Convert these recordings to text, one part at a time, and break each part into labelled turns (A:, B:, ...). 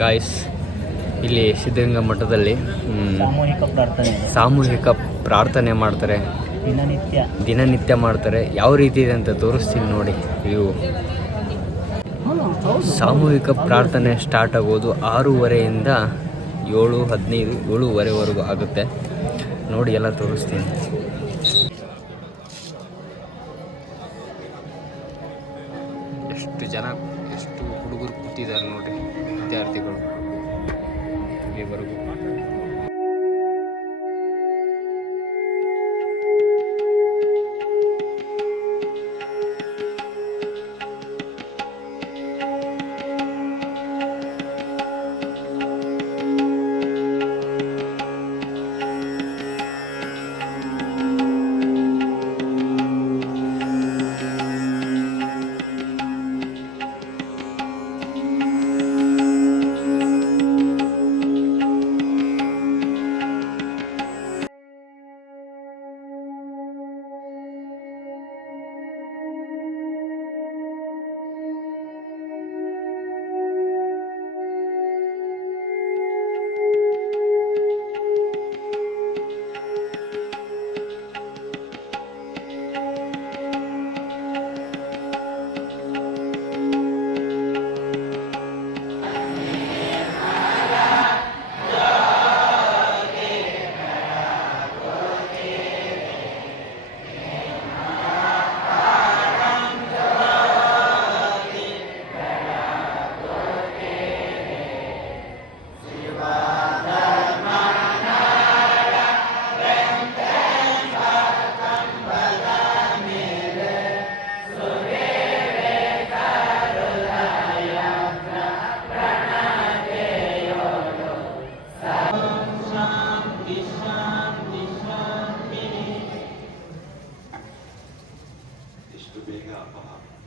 A: Guys ಇಲ್ಲಿ ಸಿದ್ಧಗಂಗಾ ಮಠದಲ್ಲಿ
B: ಸಾಮೂಹಿಕ ಪ್ರಾರ್ಥನೆ.
A: ಸಾಮೂಹಿಕ ಪ್ರಾರ್ಥನೆ ಮಾಡ್ತಾರೆ.
B: ದಿನನಿತ್ಯ.
A: ದಿನನಿತ್ಯ ಮಾಡ್ತಾರೆ. ಯಾವ ರೀತಿ ಇದೆ ಅಂತ ತೋರಿಸ್ತೀನಿ ನೋಡಿ ವ್ಯೂ ಸಾಮೂಹಿಕ ಪ್ರಾರ್ಥನೆ ಸ್ಟಾರ್ಟ್ ಆಗೋದು ಆರೂವರೆಯಿಂದ ಏಳು ಹದಿನೈದು ಏಳೂವರೆವರೆಗೂ ಆಗುತ್ತೆ. ನೋಡಿ ಎಲ್ಲ ತೋರಿಸ್ತೀನಿ. ಎಷ್ಟು ಜನ ಎಷ್ಟು ಹುಡುಗರು ಕೂತಿದ್ದಾರೆ ನೋಡಿ ವಿದ್ಯಾರ್ಥಿಗಳು. ಇಲ್ಲಿವರೆಗೂ.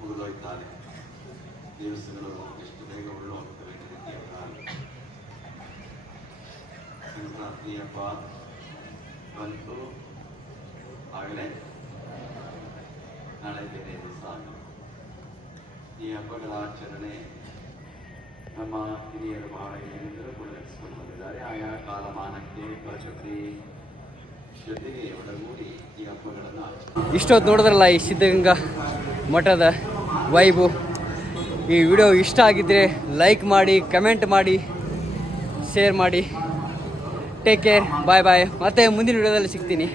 C: ಮುಗಿದೋಯ್ತಾನೆ. ದಿವಸಗಳು ಎಷ್ಟು ಬೇಗ ಉಳ್ಳು ಹೋಗ್ತವೆ ಕಾಲ. ಸಂಕ್ರಾಂತಿ ಹಬ್ಬ ಬಂತು. ಆಗಲೇ ನಾಳೆ ಬೇರೆ ದಿವಸ ಈ ಹಬ್ಬಗಳ ಆಚರಣೆ ನಮ್ಮ ಹಿರಿಯರು ಬಹಳ ಏನೆಂದರೂ ಕೂಡ ಬಂದಿದ್ದಾರೆ. ಆಯಾ ಕಾಲಮಾನಕ್ಕೆ ಪ್ರಕೃತಿ ಜೊತೆಗೆ ಒಡಗೂಡಿ ಈ ಹಬ್ಬಗಳನ್ನು
A: ಇಷ್ಟೊತ್ತು ನೋಡಿದ್ರಲ್ಲ ಈ ಸಿದ್ಧಗಂಗಾ ಮಠದ ವೈಬು. ಈ ವಿಡಿಯೋ ಇಷ್ಟ ಆಗಿದ್ದರೆ ಲೈಕ್ ಮಾಡಿ, ಕಮೆಂಟ್ ಮಾಡಿ, ಶೇರ್ ಮಾಡಿ. ಟೇಕ್ ಕೇರ್ ಬಾಯ್ ಬಾಯ್ ಮತ್ತೆ ಮುಂದಿನ ವಿಡಿಯೋದಲ್ಲಿ ಸಿಗ್ತೀನಿ.